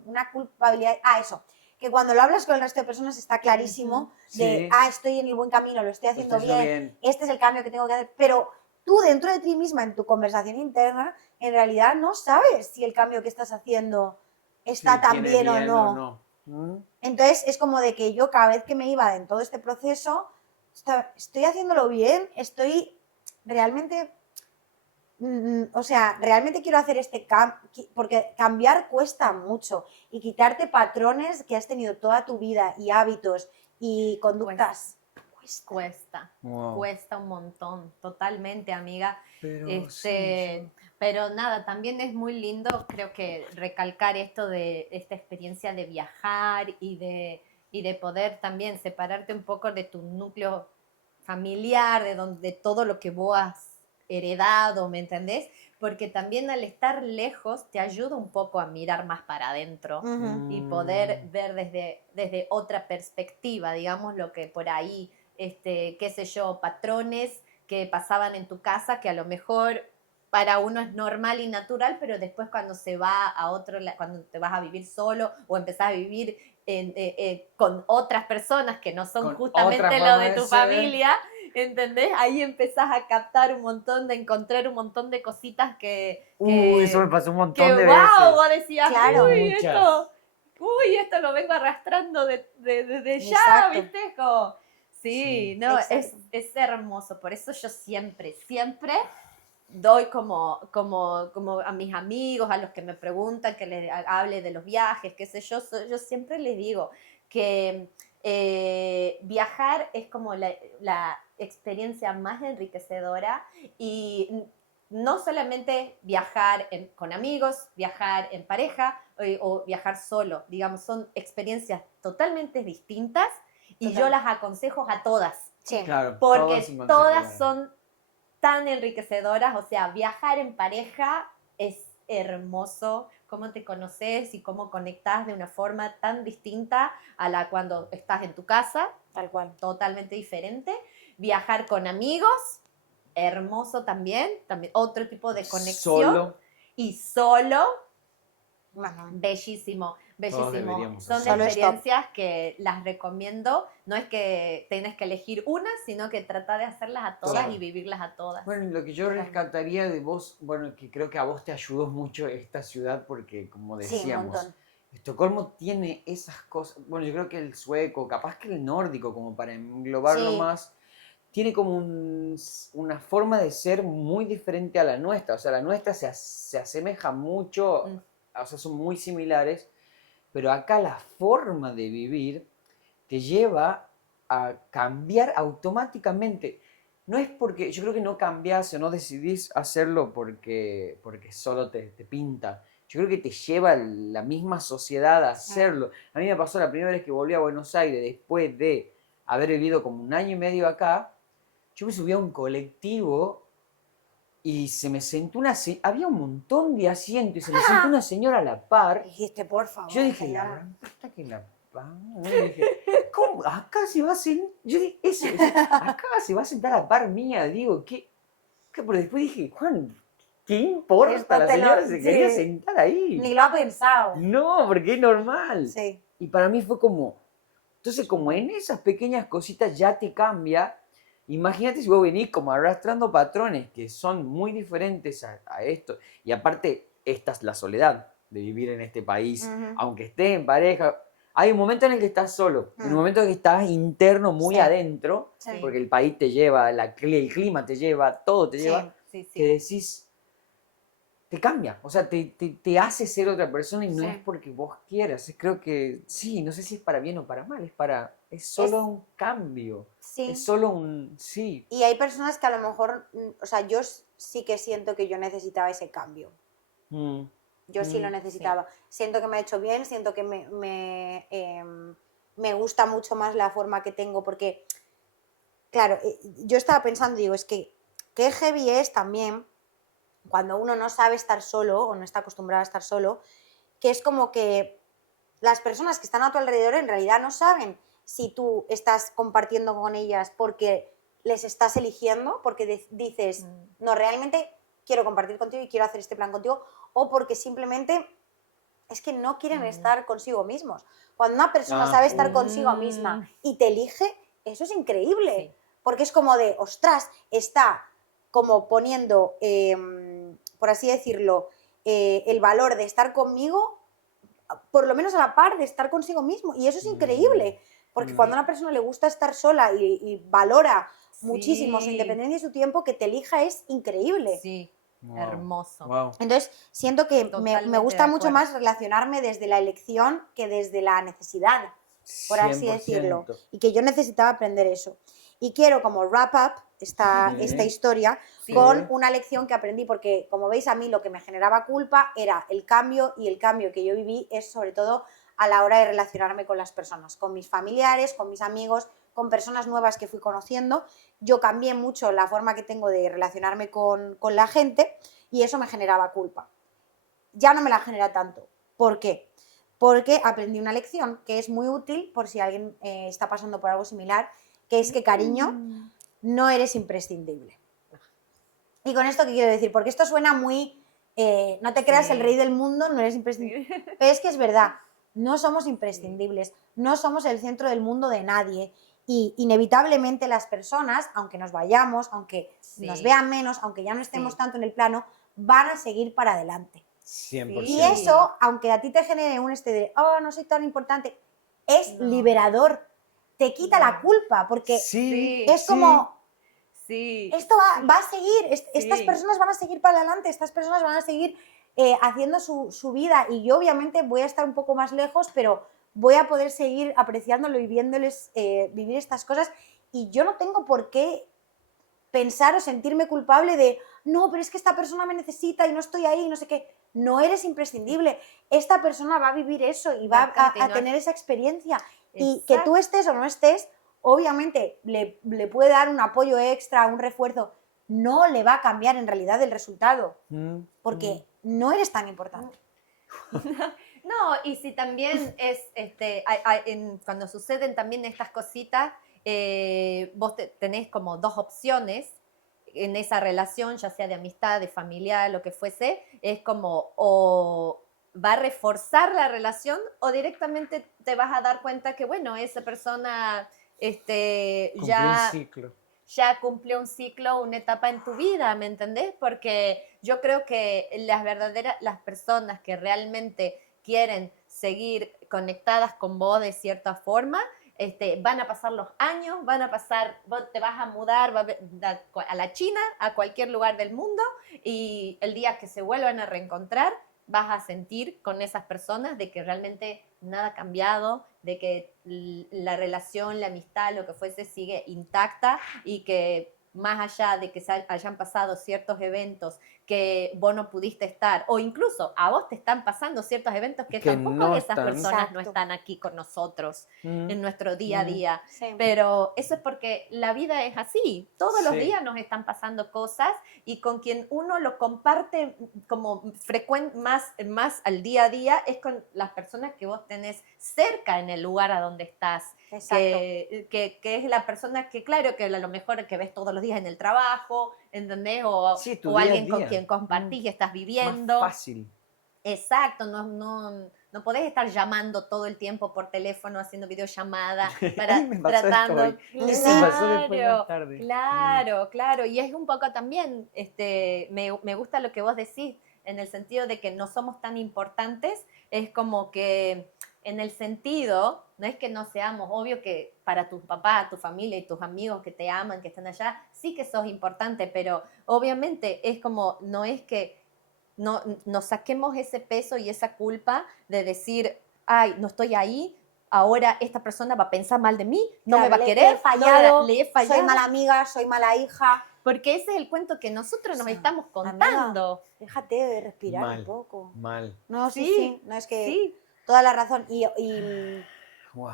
una culpabilidad. Eso, que cuando lo hablas con el resto de personas está clarísimo de, Sí, estoy en el buen camino, lo estoy lo haciendo estoy haciendo bien, bien. este es el cambio que tengo que hacer, pero tú dentro de ti misma, en tu conversación interna, en realidad no sabes si el cambio que estás haciendo está Sí, tan tiene bien o bien o no. no. ¿Mm? Entonces es como de que yo cada vez que me iba en todo este proceso, estoy haciéndolo bien, estoy realmente o sea, realmente quiero hacer este cambio, porque cambiar cuesta mucho y quitarte patrones que has tenido toda tu vida y hábitos y conductas cuesta. Wow. Cuesta un montón, totalmente, amiga. Pero sí, Pero nada, también es muy lindo, creo que recalcar esto de esta experiencia de viajar y de poder también separarte un poco de tu núcleo familiar, de todo lo que vos has heredado, ¿me entendés? Porque también al estar lejos te ayuda un poco a mirar más para adentro Ujú. y poder ver desde otra perspectiva, digamos, lo que por ahí, qué sé yo, patrones que pasaban en tu casa que a lo mejor para uno es normal y natural, pero después cuando se va a cuando te vas a vivir solo o empezás a vivir con otras personas que no son con justamente otra lo forma de de tu ser. familia, ¿entendés? Ahí empezás a captar un montón, de encontrar un montón de cositas Eso me pasó un montón de wow, veces. vos decías, Claro. Muchas. esto lo vengo arrastrando desde ya, Exacto. ¿viste? Como, Sí. sí, no, Exacto. es hermoso. Por eso yo siempre doy como a mis amigos, a los que me preguntan, que les hable de los viajes, qué sé yo, yo siempre les digo que viajar es como la experiencia más enriquecedora y no solamente viajar con amigos, viajar en pareja o viajar solo, digamos, son experiencias totalmente distintas y Total. yo las aconsejo a todas, Sí. Claro, todas porque sin todas consecuencias. son tan enriquecedoras, o sea, viajar en pareja es hermoso, cómo te conoces y cómo conectas de una forma tan distinta a la cuando estás en tu casa, Tal cual. totalmente diferente. Viajar con amigos, hermoso también otro tipo de conexión. Solo. Y solo, Bueno, bellísimo, bellísimo. deberíamos Son hacerlo. Solo stop. experiencias que las recomiendo. No es que tengas que elegir una, sino que trata de hacerlas a todas Todas. y vivirlas a todas. Bueno, lo que yo rescataría de vos, bueno, que creo que a vos te ayudó mucho esta ciudad porque, como Sí, un decíamos, montón. Estocolmo tiene esas cosas, bueno, yo creo que el sueco, capaz que el nórdico, como para englobarlo Sí. más, tiene como una forma de ser muy diferente a la nuestra. O sea, la nuestra se asemeja mucho, o sea, son muy similares, pero acá la forma de vivir te lleva a cambiar automáticamente. No es porque, yo creo que no cambiás o no decidís hacerlo porque solo te pinta. Yo creo que te lleva la misma sociedad a hacerlo. A mí me pasó la primera vez que volví a Buenos Aires, después de haber vivido como 1 año y medio acá, yo me subí a un colectivo y se me sentó había un montón de asientos y se me sentó una señora a la par. Dijiste, por favor. Yo dije, la señora. gran puta que la pan. Yo dije, ¿cómo? Acá se va a sentar. Yo dije, acá se va a sentar a la par mía. Digo, ¿qué? Pero después dije, Juan, ¿qué importa? Esto La te lo- señora se quería sí. sentar ahí. Ni lo ha pensado. No, porque es normal. Sí. Y para mí fue como. Entonces, como en esas pequeñas cositas ya te cambia. Imagínate si vos venís como arrastrando patrones que son muy diferentes a esto. Y aparte, esta es la soledad de vivir en este país. Ujú. Aunque estés en pareja, hay un momento en el que estás solo. En un momento en el que estás interno, muy Sí. adentro. Sí. Porque el país te lleva, el clima te lleva, todo te Sí. lleva. Sí, Que decís, te cambia. O sea, te hace ser otra persona y no Sí. es porque vos quieras. Creo que, sí, no sé si es para bien o para mal. Es solo un cambio. Sí. Es solo un, sí. Y hay personas que a lo mejor, o sea, yo sí que siento que yo necesitaba ese cambio. Mm. Yo sí lo necesitaba. Siento que me ha hecho bien, siento que me gusta mucho más la forma que tengo, porque, claro, yo estaba pensando, digo, es que qué heavy es también cuando uno no sabe estar solo o no está acostumbrado a estar solo, que es como que las personas que están a tu alrededor en realidad no saben si tú estás compartiendo con ellas porque les estás eligiendo, porque dices, no, realmente quiero compartir contigo y quiero hacer este plan contigo, o porque simplemente es que no quieren estar consigo mismos. Cuando una persona sabe estar consigo misma y te elige, eso es increíble, Sí. porque es como de, ostras, está como poniendo, por así decirlo, el valor de estar conmigo, por lo menos a la par de estar consigo mismo, y eso es increíble, porque cuando a una persona le gusta estar sola y valora muchísimo su independencia y su tiempo, que te elija es increíble. Sí, Wow. hermoso. Wow. Entonces, siento que me Totalmente gusta de mucho acuerdo. más relacionarme desde la elección que desde la necesidad, por así 100%. decirlo, y que yo necesitaba aprender eso. Y quiero como wrap up esta historia Sí. con una lección que aprendí, porque como veis a mí lo que me generaba culpa era el cambio, y el cambio que yo viví es sobre todo a la hora de relacionarme con las personas, con mis familiares, con mis amigos, con personas nuevas que fui conociendo. Yo cambié mucho la forma que tengo de relacionarme con la gente y eso me generaba culpa. Ya no me la genera tanto. ¿Por qué? Porque aprendí una lección que es muy útil por si alguien está pasando por algo similar, que es que, cariño, no eres imprescindible. ¿Y con esto qué quiero decir? Porque esto suena muy, no te creas el rey del mundo, no eres imprescindible. Pero es que es verdad, no somos imprescindibles, no somos el centro del mundo de nadie. Y inevitablemente las personas, aunque nos vayamos, aunque nos vean menos, aunque ya no estemos tanto en el plano, van a seguir para adelante. 100%. Y eso, aunque a ti te genere un de, oh, no soy tan importante, es liberador. Te quita la culpa, porque es como, esto va a seguir, estas personas van a seguir para adelante, estas personas van a seguir haciendo su vida, y yo obviamente voy a estar un poco más lejos, pero voy a poder seguir apreciándolo y viéndoles vivir estas cosas, y yo no tengo por qué pensar o sentirme culpable de, no, pero es que esta persona me necesita y no estoy ahí, no sé qué. No eres imprescindible. Esta persona va a vivir eso y va a tener esa experiencia. Y que tú estés o no estés, obviamente le puede dar un apoyo extra, un refuerzo. No le va a cambiar en realidad el resultado, porque no eres tan importante. No, y si también es, cuando suceden también estas cositas, vos tenés como dos opciones en esa relación, ya sea de amistad, de familiar, lo que fuese, es como o va a reforzar la relación o directamente te vas a dar cuenta que, bueno, esa persona ya cumplió un ciclo, una etapa en tu vida, ¿me entendés? Porque yo creo que las personas que realmente quieren seguir conectadas con vos de cierta forma, van a pasar los años, vos te vas a mudar a la China, a cualquier lugar del mundo, y el día que se vuelvan a reencontrar, vas a sentir con esas personas de que realmente nada ha cambiado, de que la relación, la amistad, lo que fuese, sigue intacta y que más allá de que se hayan pasado ciertos eventos que vos no pudiste estar, o incluso a vos te están pasando ciertos eventos que Que tampoco no esas están. personas no Exacto. están aquí con nosotros Mm, en nuestro día a mm, día. Sí. Pero eso es porque la vida es así. Todos los Sí. días nos están pasando cosas y con quien uno lo comparte como más al día a día es con las personas que vos tenés cerca en el lugar a donde estás. Exacto. Que es la persona que, claro, que a lo mejor que ves todos los días en el trabajo, ¿entendés? O, Sí, tu o día a alguien con día. quien compartís y estás Más viviendo. fácil. Exacto, no podés estar llamando todo el tiempo por teléfono, haciendo videollamada, Ay, me pasó esto tratando. hoy. Sí. Me pasó después más Claro, tarde. claro. Y es un poco también, me gusta lo que vos decís, en el sentido de que no somos tan importantes, es como que en el sentido, no es que no seamos, obvio que para tus papás, tu familia y tus amigos que te aman, que están allá, sí que sos importante, pero obviamente es como, no es que nos saquemos ese peso y esa culpa de decir, ay, no estoy ahí, ahora esta persona va a pensar mal de mí, no me Claro, va a le querer, he fallado, le he fallado. soy mala amiga, soy mala hija. Porque ese es el cuento que nosotros nos O sea, estamos contando. Déjate de respirar Mal. un poco. Mal. No, sí, Sí, no es que sí. toda la razón. Y Wow.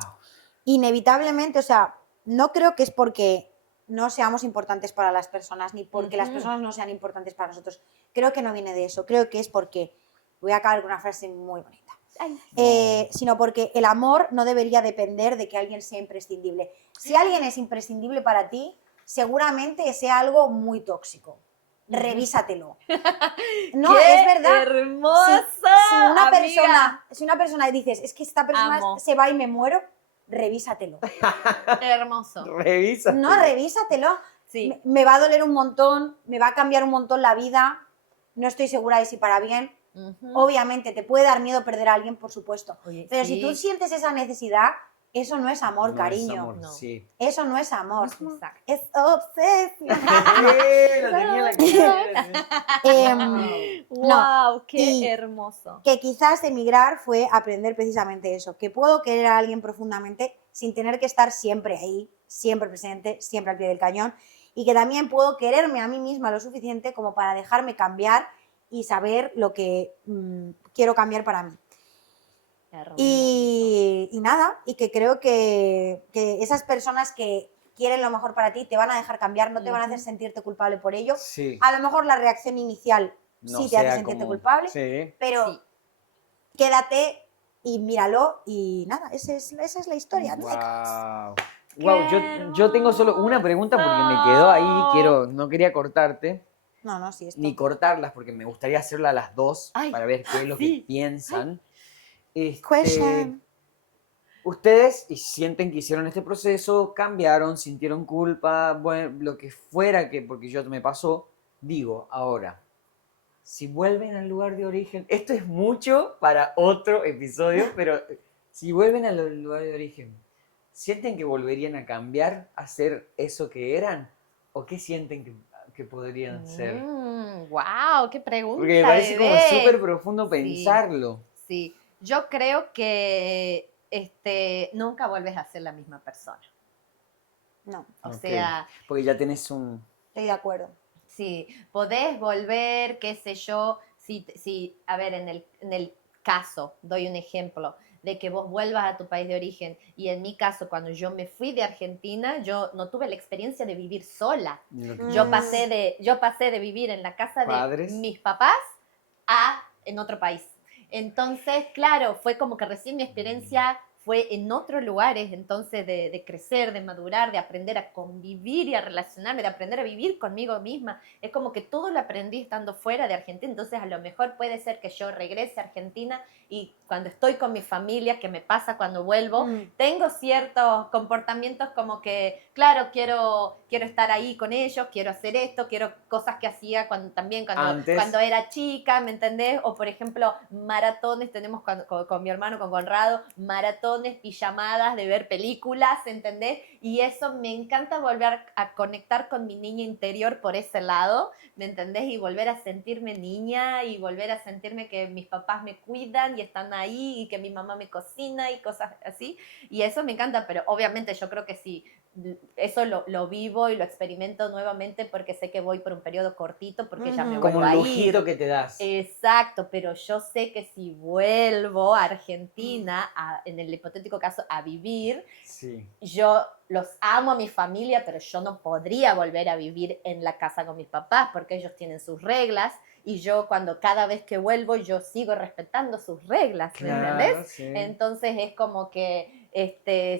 inevitablemente, o sea, no creo que es porque no seamos importantes para las personas, ni porque las Ujú. personas no sean importantes para nosotros. Creo que no viene de eso. Creo que es porque, voy a acabar con una frase muy bonita, Ay, sino porque el amor no debería depender de que alguien sea imprescindible. Si alguien es imprescindible para ti, seguramente sea algo muy tóxico. Ujú. Revísatelo. No, ¡Qué es verdad. hermosa, Si una persona dices, es que esta persona Amo. se va y me muero, revísatelo. hermoso. Revisa. No, revísatelo. Sí. Me va a doler un montón, me va a cambiar un montón la vida, no estoy segura de si para bien. Ujú. Obviamente, te puede dar miedo perder a alguien, por supuesto. Oye, Pero sí. si tú sientes esa necesidad, eso no es amor, No es cariño. amor, No. sí. Eso no es amor. Exacto. Es obsesión. Lo tenía la cara. Wow, qué y- hermoso. Que quizás emigrar fue aprender precisamente eso, que puedo querer a alguien profundamente sin tener que estar siempre ahí, siempre presente, siempre al pie del cañón, y que también puedo quererme a mí misma lo suficiente como para dejarme cambiar y saber lo que quiero cambiar para mí. Hermoso. Y nada, y que creo que esas personas que quieren lo mejor para ti te van a dejar cambiar, no te van a hacer Ujú. sentirte culpable por ello. Sí. A lo mejor la reacción inicial No sí te hace sea sentirte como- culpable, Sí. pero Sí. quédate y míralo y nada, esa es la historia. Wow. Qué Wow, yo tengo solo una pregunta porque me quedó ahí, no quería cortarte, No, sí, esto. ni cortarlas porque me gustaría hacerla a las dos Ay, para ver qué es lo sí. que piensan. Question. Ustedes sienten que hicieron este proceso, cambiaron, sintieron culpa, bueno, lo que fuera que, porque yo me pasó, digo, ahora, si vuelven al lugar de origen, esto es mucho para otro episodio, pero si vuelven al lugar de origen, ¿sienten que volverían a cambiar, a ser eso que eran? ¿O qué sienten que podrían ser? Wow, qué pregunta. Porque me parece como bebé. súper profundo Sí. pensarlo. Sí, yo creo que nunca vuelves a ser la misma persona. No, O Ok, sea, porque ya tenés un... estoy de acuerdo. sí, podés volver, qué sé yo, a ver, en el caso, doy un ejemplo, de que vos vuelvas a tu país de origen, y en mi caso, cuando yo me fui de Argentina, yo no tuve la experiencia de vivir sola. lo que Yo Mm. pasé de vivir en la casa Padres. de mis papás en otro país. Entonces, claro, fue como que recién mi experiencia fue en otros lugares, entonces de crecer, de madurar, de aprender a convivir y a relacionarme, de aprender a vivir conmigo misma. Es como que todo lo aprendí estando fuera de Argentina, entonces a lo mejor puede ser que yo regrese a Argentina y cuando estoy con mi familia, que me pasa cuando vuelvo, tengo ciertos comportamientos como que, claro, quiero estar ahí con ellos, quiero hacer esto, quiero cosas que hacía Antes. cuando era chica, ¿me entendés? O por ejemplo, maratones, tenemos con mi hermano, con Conrado, maratones maratones, pijamadas, de ver películas, ¿entendés? Y eso me encanta volver a conectar con mi niña interior por ese lado, ¿me entendés? Y volver a sentirme niña y volver a sentirme que mis papás me cuidan y están ahí y que mi mamá me cocina y cosas así. Y eso me encanta, pero obviamente yo creo que si eso lo vivo y lo experimento nuevamente porque sé que voy por un periodo cortito porque ya me Ujú. Como vuelvo un a lujito ir. que te das. Exacto, pero yo sé que si vuelvo a Argentina, en el hipotético caso, a vivir, Sí. yo los amo a mi familia, pero yo no podría volver a vivir en la casa con mis papás porque ellos tienen sus reglas y yo cada vez que vuelvo yo sigo respetando sus reglas, ¿me entendés? Claro, sí. Entonces es como que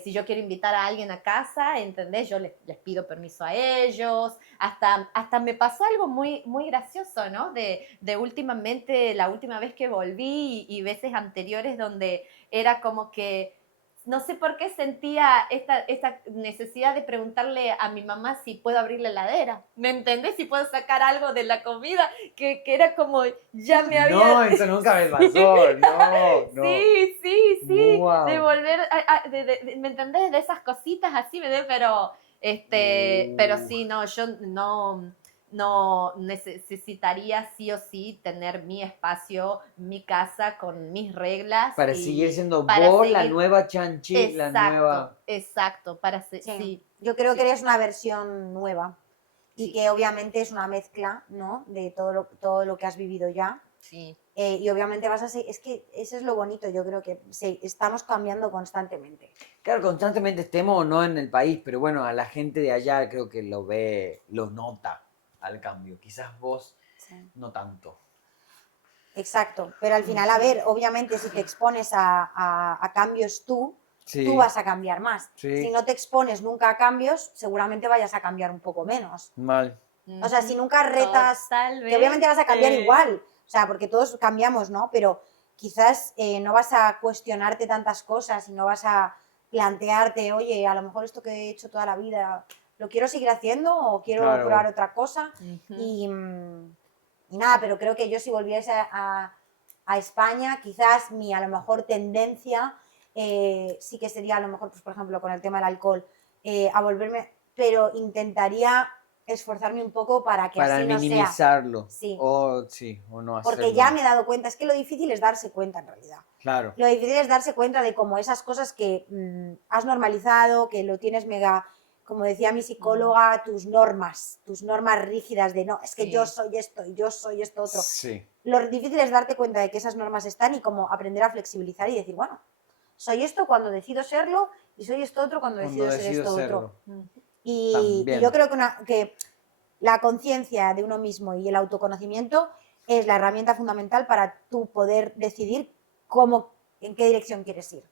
si yo quiero invitar a alguien a casa, ¿entendés? Yo les pido permiso a ellos. Hasta me pasó algo muy, muy gracioso, ¿no? De últimamente, la última vez que volví y veces anteriores donde era como que no sé por qué sentía esta necesidad de preguntarle a mi mamá si puedo abrir la heladera. ¿Me entendés? Si puedo sacar algo de la comida, que era como, ya me había... No, eso nunca me pasó, no. Sí, Wow. de volver, ¿me entendés? De esas cositas así, pero, pero sí, no, yo no necesitaría sí o sí tener mi espacio, mi casa con mis reglas. Para y seguir siendo para vos la seguir- nueva Chanchi, la nueva... Exacto, Sí. sí. Yo creo Sí. que eres una versión nueva y Sí. que obviamente es una mezcla, ¿no? De todo lo que has vivido ya. Sí. Y obviamente vas a seguir, es que eso es lo bonito, yo creo que sí, estamos cambiando constantemente. Claro, constantemente estemos o no en el país, pero bueno, a la gente de allá creo que lo ve, lo nota al cambio. Quizás vos Sí. no tanto. Exacto, pero al final, a ver, obviamente si te expones a cambios tú Sí, vas a cambiar más. Sí. Si no te expones nunca a cambios, seguramente vayas a cambiar un poco menos. mal. O sea, si nunca retas, Totalmente. que obviamente vas a cambiar igual, o sea, porque todos cambiamos, ¿no? Pero quizás no vas a cuestionarte tantas cosas y no vas a plantearte, oye, a lo mejor esto que he hecho toda la vida, ¿lo quiero seguir haciendo o quiero Claro. probar otra cosa? Ujú. Y nada, pero creo que yo si volviese a España, quizás mi a lo mejor tendencia sí que sería a lo mejor, pues por ejemplo, con el tema del alcohol, a volverme, pero intentaría esforzarme un poco para que Para así no sea. minimizarlo. Sí. O no hacerlo. Porque ya me he dado cuenta, es que lo difícil es darse cuenta en realidad. Claro. Lo difícil es darse cuenta de cómo esas cosas que has normalizado, que lo tienes mega, como decía mi psicóloga, tus normas rígidas de no, es que Sí. yo soy esto y yo soy esto otro. Sí. Lo difícil es darte cuenta de que esas normas están y como aprender a flexibilizar y decir, bueno, soy esto cuando decido serlo y soy esto otro cuando decido ser esto otro. Y También. yo creo que la conciencia de uno mismo y el autoconocimiento es la herramienta fundamental para tú poder decidir en qué dirección quieres ir.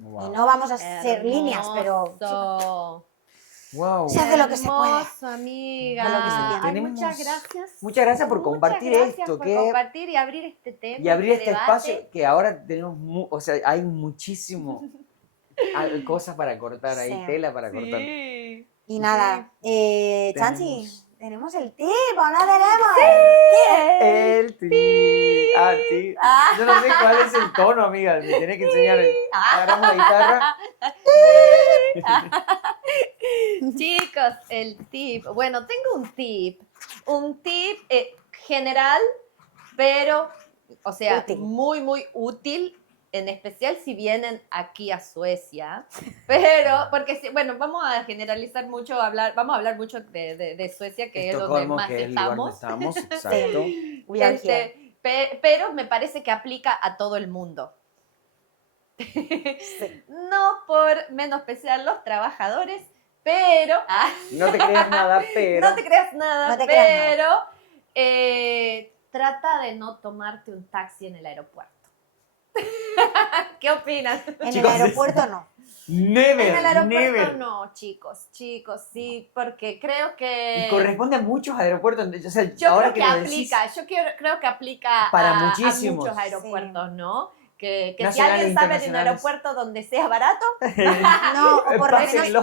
Wow. Y no vamos a ser líneas, pero Hermoso. Wow. Se hace lo que se puede. Hermoso, amiga. Con lo que se tiene. Ay, Tenemos- muchas gracias. Muchas gracias por compartir Muchas gracias esto. por que compartir y abrir este tema. Y abrir este debate. espacio que ahora tenemos, o sea, hay muchísimo cosas para cortar ahí, Sí. tela para cortar. Sí. Y nada, Tenemos- Chanchi, tenemos el tip, ¿o no tenemos? El ti. Ah, ti. Yo no sé cuál es el tono, amiga. Me tenés que enseñar. Agarramos la guitarra. Chicos, el tip. Bueno, tengo un tip. Un tip general, pero, o sea, Útil. muy, muy útil. En especial si vienen aquí a Suecia, pero, porque, bueno, vamos a generalizar mucho, vamos a hablar mucho de Suecia, que es donde Estocolmo, más que es el lugar donde estamos. estamos. Exacto. We are here. Pero me parece que aplica a todo el mundo. Sí. No por menospreciar los trabajadores, pero... No te creas nada, pero. No te creas nada, No te creas pero trata de no tomarte un taxi en el aeropuerto. ¿Qué opinas? En Chicos, el aeropuerto no. Never, En el aeropuerto never. no, chicos, sí, porque creo que... Y corresponde a muchos aeropuertos. O sea, Yo ahora creo que lo decís, aplica, creo que aplica Para a muchísimos. muchos aeropuertos, ¿no? Que si Nacionales e alguien sabe de un internacionales. aeropuerto donde sea barato, No, o por lo menos, Pásenlo.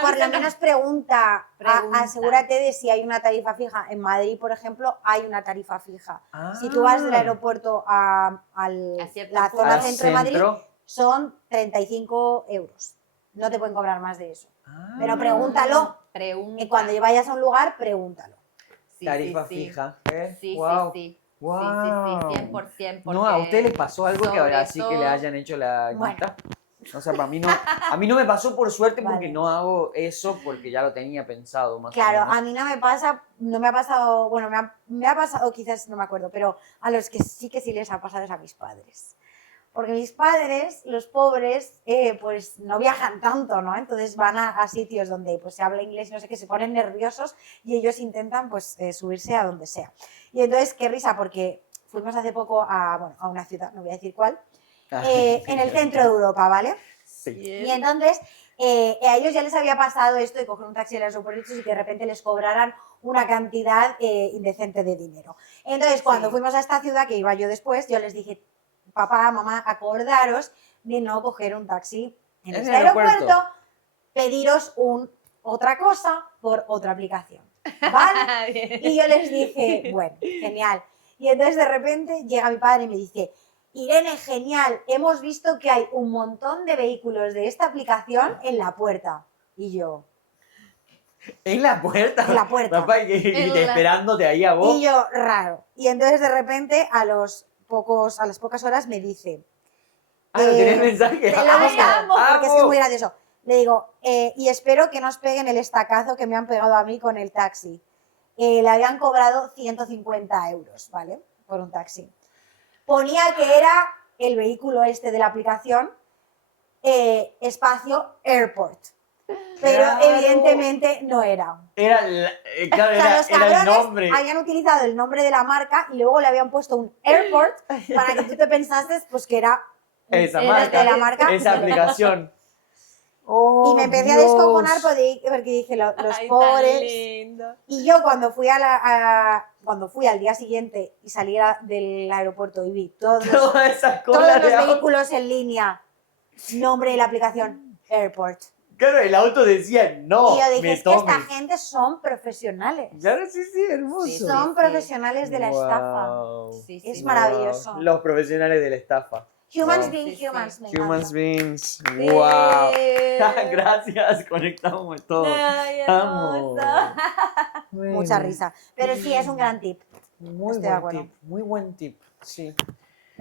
por lo menos pregunta. Pregunta. Asegúrate de si hay una tarifa fija. En Madrid, por ejemplo, hay una tarifa fija. Ah. Si tú vas del aeropuerto a A cierto la punto. zona Al centro de Madrid, centro. son 35 euros. No te pueden cobrar más de eso. Ah. Pero pregúntalo. Pregunta. Y cuando vayas a un lugar, pregúntalo. Sí, Tarifa sí, sí. fija. Sí, Wow. sí, sí. Wow. Sí, 100%. No, ¿a usted les pasó algo que sobre ahora sí que le todo- hayan hecho la Bueno. guita? O sea, a mí no me pasó por suerte porque Vale. no hago eso porque ya lo tenía pensado más o Claro, menos. a mí no me ha pasado, bueno, me ha pasado, quizás no me acuerdo, pero a los que sí les ha pasado es a mis padres. Porque mis padres, los pobres, pues no viajan tanto, ¿no? Entonces van a sitios donde pues, se habla inglés y no sé qué, se ponen nerviosos y ellos intentan pues subirse a donde sea. Y entonces, qué risa, porque fuimos hace poco a una ciudad, no voy a decir cuál, en el centro de Europa, ¿vale? Sí. Y entonces a ellos ya les había pasado esto de coger un taxi en los aeropuertos y que de repente les cobraran una cantidad indecente de dinero. Entonces, cuando fuimos a esta ciudad, que iba yo después, yo les dije, papá, mamá, acordaros de no coger un taxi en En este el aeropuerto. aeropuerto, pediros otra cosa por otra aplicación, ¿vale? Bien. Y yo les dije, bueno, genial. Y entonces de repente llega mi padre y me dice, Irene, genial, hemos visto que hay un montón de vehículos de esta aplicación en la puerta. Y yo, ¿En la puerta? En la puerta. Papá, y En la- esperándote ahí a vos. y yo, raro. Y entonces de repente a las pocas horas me dice, ¿No tenés mensaje? te lo Ay, busco, amo. porque es que es muy gracioso. Le digo, y espero que no os peguen el estacazo que me han pegado a mí con el taxi. Le habían cobrado 150 euros, ¿vale? Por un taxi. Ponía que era el vehículo este de la aplicación, espacio airport. Pero Claro. evidentemente no era. Era, claro, O sea, los era el cabrones nombre. habían utilizado el nombre de la marca y luego le habían puesto un airport para que tú te pensases pues, que era Esa Era marca, de la marca. esa aplicación. Y me empecé a descojonar porque dije, los Ay, tan pobres. lindo. Y yo cuando fui cuando fui al día siguiente y saliera del aeropuerto y vi todos Toda esa cola los de auto. vehículos en línea, nombre de la aplicación, airport. Claro, el auto decía, no, y yo dije, me es que esta tomes. gente son profesionales. Claro, sí, hermoso. Sí, Son sí. profesionales de la estafa. Wow. Sí, Es sí. maravilloso. Wow. Los profesionales de la estafa. Humans Wow. being Sí, sí. humans. Me Humans encanta. beings. Sí. Wow. Gracias, conectamos todo. Ay, Amo. hermosa. Mucha risa. Pero sí, es un gran tip. Muy Estoy de buen acuerdo. tip, muy buen tip. Sí.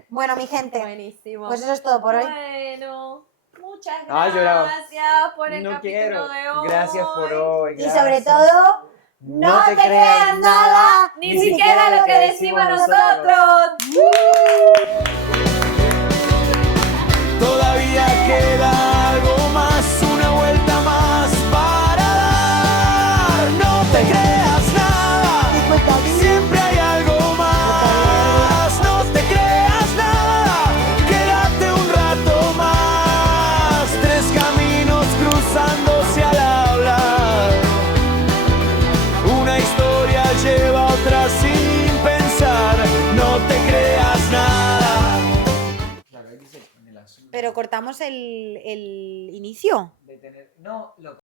Bueno, mi gente, Buenísimo. pues eso es todo por hoy. Bueno, muchas Ay, lloraba. gracias por el No capítulo quiero. de hoy. Gracias por hoy. Y sobre gracias. todo, no te creas nada, Ni siquiera lo que decimos nosotros. Todavía queda algo más, una vuelta más para dar. No te creas nada, siempre hay algo más. No te creas nada, quédate un rato más. Tres caminos cruzándose al hablar. Una historia lleva a otra sin pensar. No te creas nada. Claro, ahí dice en el asunto pero cortamos el inicio. de tener. No, lo